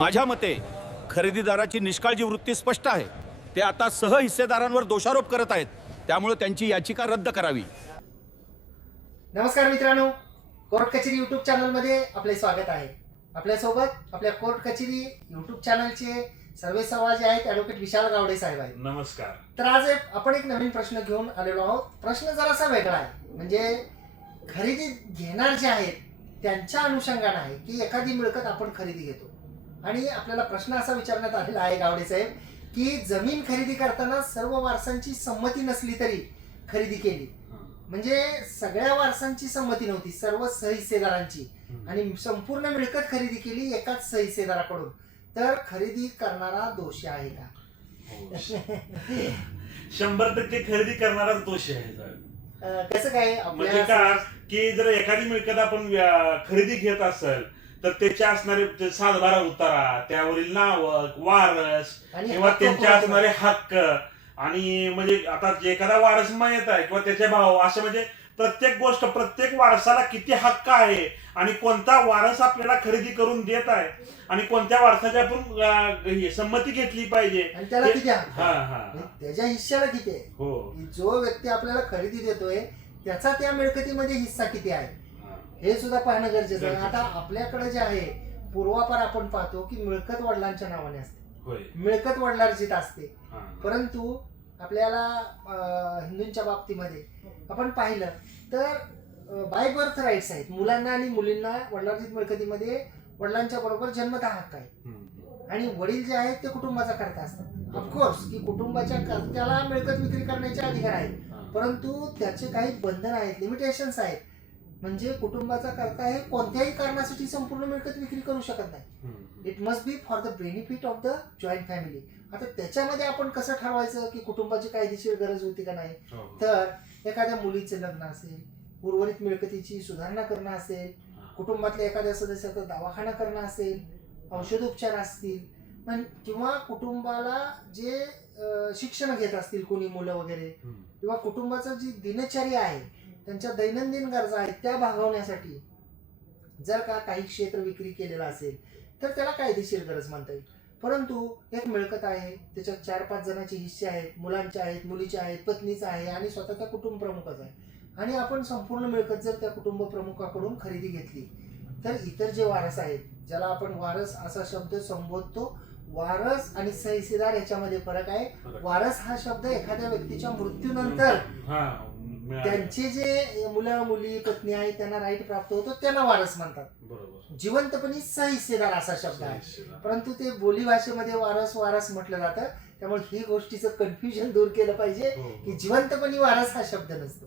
माझ्या मते खरेदीदाराची निष्काळजी वृत्ती स्पष्ट आहे. ते आता सह हिस्सेदारांवर दोषारोप करत आहेत. त्यामुळे त्यांची याचिका रद्द करावी. नमस्कार मित्रांनो. कोर्ट कचेरी युट्यूब चॅनलमध्ये आपले स्वागत आहे. आपल्यासोबत आपल्या कोर्ट कचेरी युट्यूब चॅनलचे सर्वे सभा जे आहेत ॲडव्होकेट विशाल गावडे साहेब आहेत. नमस्कार. तर आज एक- आपण एक नवीन प्रश्न घेऊन आलेलो आहोत. प्रश्न जरासा वेगळा आहे. म्हणजे खरेदी घेणार जे आहेत त्यांच्या अनुषंगानं आहे की एखादी मिळकत आपण खरेदी घेतो. आणि आपल्याला प्रश्न असा विचारण्यात आलेला आहे गावडे साहेब की जमीन खरेदी करताना सर्व वारसांची संमती नसली तरी खरेदी केली. म्हणजे सगळ्या वारसांची संमती नव्हती सर्व सहिस्सेदारांची. आणि संपूर्ण मिळकत खरेदी केली एकाच सहिस्सेदाराकडून. तर खरेदी करणारा दोषी आहे का? शंभर टक्के खरेदी करणाराच दोषी आहे साहेब. अं, कसं काय? म्हणजे आपल्या का? की जर एखादी मिळकत आपण व्या- खरेदी घेत असेल तर त्याच्या असणारे सातबारा उतारा त्यावरील नाव वारस किंवा कोणाचा? असणारे हक्क. आणि म्हणजे आता जे एखादा वारस माहीत आहे किंवा त्याचे भाव असे म्हणजे प्रत्येक गोष्ट प्रत्येक वारसाला किती हक्क आहे आणि कोणता वारस आपल्याला खरेदी करून देत आहे आणि कोणत्या वारसाची आपण हे संमती घेतली पाहिजे. त्याला किती हा? हा. त्याच्या हिश्श्याला किती आहे? हो. जो व्यक्ती आपल्याला खरेदी देतोय त्याचा त्या मिळकतीमध्ये हिस्सा किती आहे? हा. सुद्धा पाहणं गरजेचं आहे. आता आपल्याकडे जे आहे पूर्वापार आपण पाहतो की मिळकत वडिलांच्या नावाने असते मिळकत वडिलार्जित असते. परंतु आपल्याला हिंदूंच्या बाबतीमध्ये आपण पाहिलं तर बाय बर्थ राईट्स आहेत मुलांना आणि मुलींना वडिलार्जित मिळकतीमध्ये वडिलांच्या बरोबर जन्मता हक्क आहे. आणि वडील जे आहेत ते कुटुंबाचा करता असतात ऑफकोर्स की कुटुंबाच्या कर्त्याला मिळकत विक्री करण्याचे अधिकार आहेत. परंतु त्याचे काही बंधन आहेत लिमिटेशन्स आहेत म्हणजे कुटुंबाचा करता हे कोणत्याही कारणासाठी संपूर्ण मिळकत विक्री करू शकत नाही. It must be for the benefit of the joint family आता त्याच्यामध्ये आपण कसं ठरवायचं की कुटुंबाची कायदेशीर गरज होती का नाही हो. तर एखाद्या मुलीचं लग्न असेल उर्वरित मिळकतीची सुधारणा करणं असेल कुटुंबातल्या एखाद्या सदस्याचा दवाखाना करणं असेल औषधोपचार असतील पण किंवा कुटुंबाला जे शिक्षण घेत असतील कोणी मुलं वगैरे. किंवा कुटुंबाचं जी दिनचर्या आहे त्यांच्या दैनंदिन गरजा आहेत त्या भागवण्यासाठी जर का काही क्षेत्र विक्री केलेलं असेल तर त्याला कायदेशीर गरज म्हणता येईल परंतु एक मिळकत आहे त्याच्यात चार पाच जणांचे हिस्से आहेत मुलांचे आहेत मुलीचे आहेत पत्नीचा आहे आणि स्वतः त्या कुटुंब प्रमुखाचा आहे आणि आपण संपूर्ण मिळकत जर त्या कुटुंब प्रमुखाकडून खरेदी घेतली तर इतर जे वारस आहेत ज्याला आपण वारस असा शब्द संबोधतो वारस आणि सहिसेदार याच्यामध्ये फरक आहे. वारस हा शब्द एखाद्या व्यक्तीच्या मृत्यूनंतर. त्यांचे जे मुलं मुली पत्नी आहे त्यांना राईट प्राप्त होतो त्यांना वारस म्हणतात बरोबर जिवंतपणी सहिस्सेदार असा शब्द आहे. परंतु ते बोली भाषेमध्ये वारस वारस म्हटलं जातं त्यामुळे ही गोष्टीचं कन्फ्युजन दूर केलं पाहिजे हो, की हो. जिवंतपणी वारस हा शब्द नसतो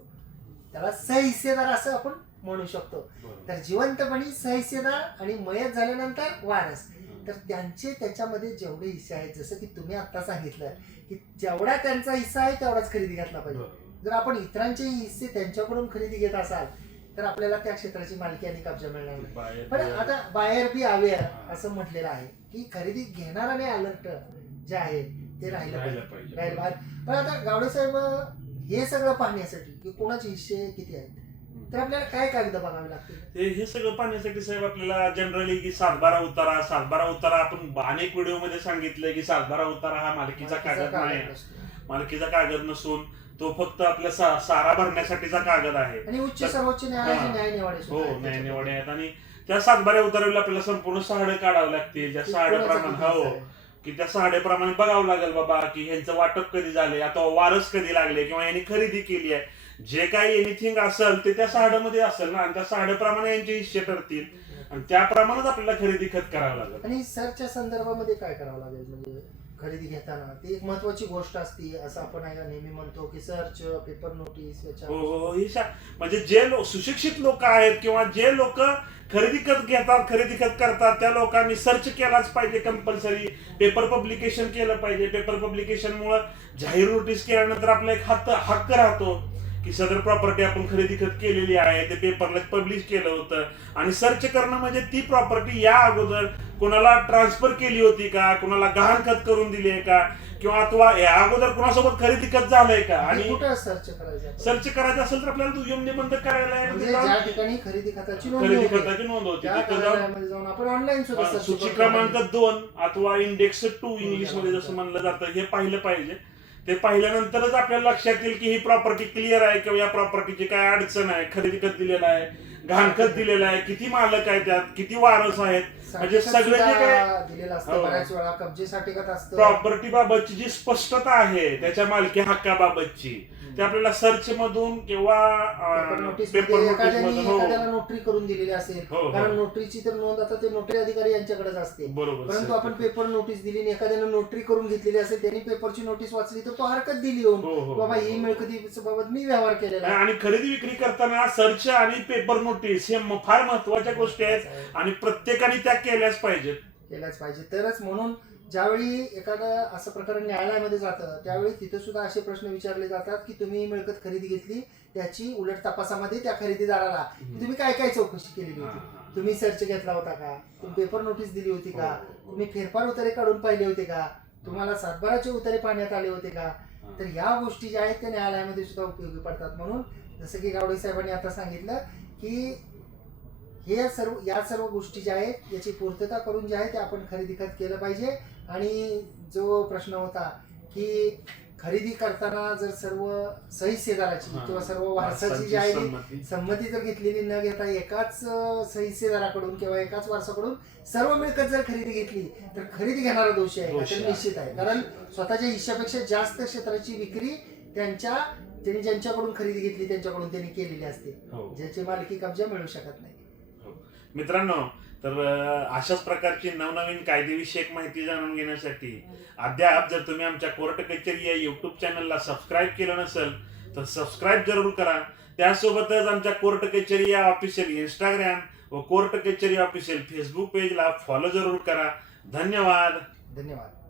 त्याला सहिस्सेदार असं आपण म्हणू शकतो बरोबर. तर जिवंतपणी सहिस्सेदार आणि मयत झाल्यानंतर वारस तर त्यांचे त्याच्यामध्ये जेवढे हिस्से आहेत जसं की तुम्ही आता सांगितलं की जेवढा त्यांचा हिस्सा आहे तेवढाच खरेदी घातला पाहिजे बरोबर. जर आपण इतरांचे हिस्से त्यांच्याकडून खरेदी घेत असाल तर आपल्याला त्या क्षेत्राची मालकी आणि कब्जा मिळणार नाही. बाहेर- पण आता बायर बी अवेअर असं म्हटलेलं आहे की खरेदी घेणार आणि अलर्ट जे आहे ते राहिलं राहिलं पाहिजे. राहिलं पाहिजे पण आता गावडे साहेब हे सगळं पाहण्यासाठी की कोणाचे हिस्से किती आहेत? तर आपल्याला काय कागद बघावे लागतील? हे हे सगळं पाहण्यासाठी साहेब आपल्याला जनरली की सातबारा उतारा सातबारा उतारा आपण अनेक व्हिडिओमध्ये सांगितलंय की सातबारा उतारा हा मालकीचा कागद नाही. मालकीचा कागद नसून तो फक्त आपल्या सा- सारा भरण्यासाठीचा कागद आहे. आणि उच्च सर्वोच्च न्यायालयाचे हा. न्याय निवाडे हो सुद्धा आहेत. आणि त्या सातबाऱ्या उतारायला आपल्याला संपूर्ण सहाडे काढावं लागतील. कोणाचा किती हो. की त्या सहाड्याप्रमाणे बघावं लागेल बाबा की ह्यांचं वाटप कधी झाले आता वारस कधी लागले किंवा यांनी खरेदी केली आहे. जे काही एनिथिंग असेल ते त्या सहाड्यामध्ये असेल ना आणि त्या सहाड्याप्रमाणे यांचे हिस्से ठरतील. आणि त्याप्रमाणेच आपल्याला खरेदी खत करावं लागेल. आणि सरच्या संदर्भामध्ये काय करावं लागेल? म्हणजे खरेदी घेताना. ती एक महत्वाची गोष्ट असते असं आपण आहे नेहमी म्हणतो की सर्च पेपर नोटीस हो याच्या हो ही शा- म्हणजे जे लोक सुशिक्षित लोक आहेत किंवा जे लोक खरेदी खत घेतात खरेदी खत करतात त्या लोकांनी सर्च केलाच पाहिजे कंपल्सरी पेपर पब्लिकेशन केलं पाहिजे. पेपर पब्लिकेशन मुळे जाहीर नोटीस केल्यानंतर आपला एक हक्क हक्क राहतो की सदर प्रॉपर्टी आपण खरेदी खत केलेली आहे ते पेपरला पब्लिश केलं होतं. आणि सर्च करणं म्हणजे ती प्रॉपर्टी या अगोदर कोणाला ट्रान्सफर केली होती का? कोणाला गहाण खत करून दिली आहे का? किंवा अथवा या अगोदर कोणासोबत खरेदी खत झालंय का? आणि आणि कुठं सर्च करायचं आपण? सर्च करायचं असेल तर आपल्याला दुय्यम निबंध म्हणजे ज्या ठिकाणी खरेदी खताची नोंद खरेदी होते, खताची नोंद होती त्या तिथं जाऊन कार्यालयामध्ये जाऊन आपण ऑनलाईन सुद्धा search सूची करू क्रमांक शकतो. दोन अथवा इंडेक्स टू इंग्लिशमध्ये जसं म्हणलं जातं हे पाहिलं पाहिजे ते पाहिल्यानंतरच आपल्याला लक्षात येईल की ही प्रॉपर्टी क्लिअर आहे किंवा या प्रॉपर्टीची काय अडचण आहे खरेदी खत दिलेलं आहे घाणखत दिलेलं आहे किती मालक आहेत त्यात किती वारस आहेत म्हणजे सर्टिफिकेट सगळं जे काय सुद्धा दिलेलं असतं हो. बऱ्याच वेळा कब्जेसाठी असतं प्रॉपर्टी बाबतची जी स्पष्टता आहे त्याच्या मालकी हक्काबाबतची ते आपल्याला सर्च मधून किंवा पेपर नोटीस पेपरमध्ये नोटीस एखाद्याने मधून हो एखाद्याला नोटरी करून दिलेली असेल हो, हो. कारण नोटरीची तर नोंद आता ते नोटरी अधिकारी यांच्याकडेच असते बरोबर परंतु सर. आपण पेपर नोटीस दिली आणि एखाद्याने नोटरी करून घेतलेली असेल त्यांनी पेपरची नोटीस वाचली तर तो हरकत दिली येऊन हो, हो, बाबा हो. मिळकती बाबत मी व्यवहार केलेला आहे. आणि खरेदी विक्री करताना सर्च आणि पेपर नोटीस हे म- फार महत्त्वाच्या गोष्टी आहेत आणि प्रत्येकाने त्या केल्याच पाहिजेत. केलाच पाहिजे तरच म्हणून ज्यावेळी एखादं असं प्रकरण न्यायालयामध्ये जातं त्यावेळी तिथे सुद्धा असे प्रश्न विचारले जातात की तुम्ही ही मिळकत खरेदी घेतली त्याची उलट तपासामध्ये त्या खरेदीदाराला की तुम्ही काय काय चौकशी केलेली होती? तुम्ही सर्च घेतला होता का? तुम्ही पेपर नोटीस दिली होती का? तुम्ही फेरफार उतारे काढून पाहिले होते का? तुम्हाला सातबाराचे उतारे पाण्यात आले होते का? तर या गोष्टी ज्या आहेत त्या न्यायालयामध्ये सुद्धा उपयोगी पडतात. म्हणून जसं की गावडे साहेबांनी आता सांगितलं की हे सर्व या सर्व गोष्टी ज्या आहेत याची पूर्तता करून जे आहे ते आपण खरेदी खत केलं पाहिजे आणि जो प्रश्न होता की खरेदी करताना जर सर्व सहिस्येदाराची हा. किंवा सर्व वारसाची जी आहे संमती. जर घेतलेली न घेता एकाच अं, सहिस्येदाराकडून किंवा एकाच वारसाकडून सर्व मिळकत जर खरेदी घेतली तर खरेदी घेणारा दोषी आहे तर. निश्चित आहे कारण स्वतःच्या हिश्श्यापेक्षा जास्त क्षेत्राची विक्री त्यांच्या त्यांनी ज्यांच्याकडून खरेदी घेतली त्यांच्याकडून त्यांनी केलेली असते हो. ज्याची मालकी कब्जा मिळू शकत नाही मित्रांनो तर अशाच प्रकारची नवनवीन कायदेविषयक माहिती जाणून घेण्यासाठी अद्याप जर तुम्ही आमच्या कोर्ट कचेरी या युट्यूब चॅनलला सबस्क्राईब केलं नसेल तर सबस्क्राईब जरूर करा. त्यासोबतच आमच्या कोर्ट कचेरी या ऑफिशियल इंस्टाग्राम व कोर्ट कचेरी ऑफिशियल फेसबुक पेजला फॉलो जरूर करा. धन्यवाद. धन्यवाद.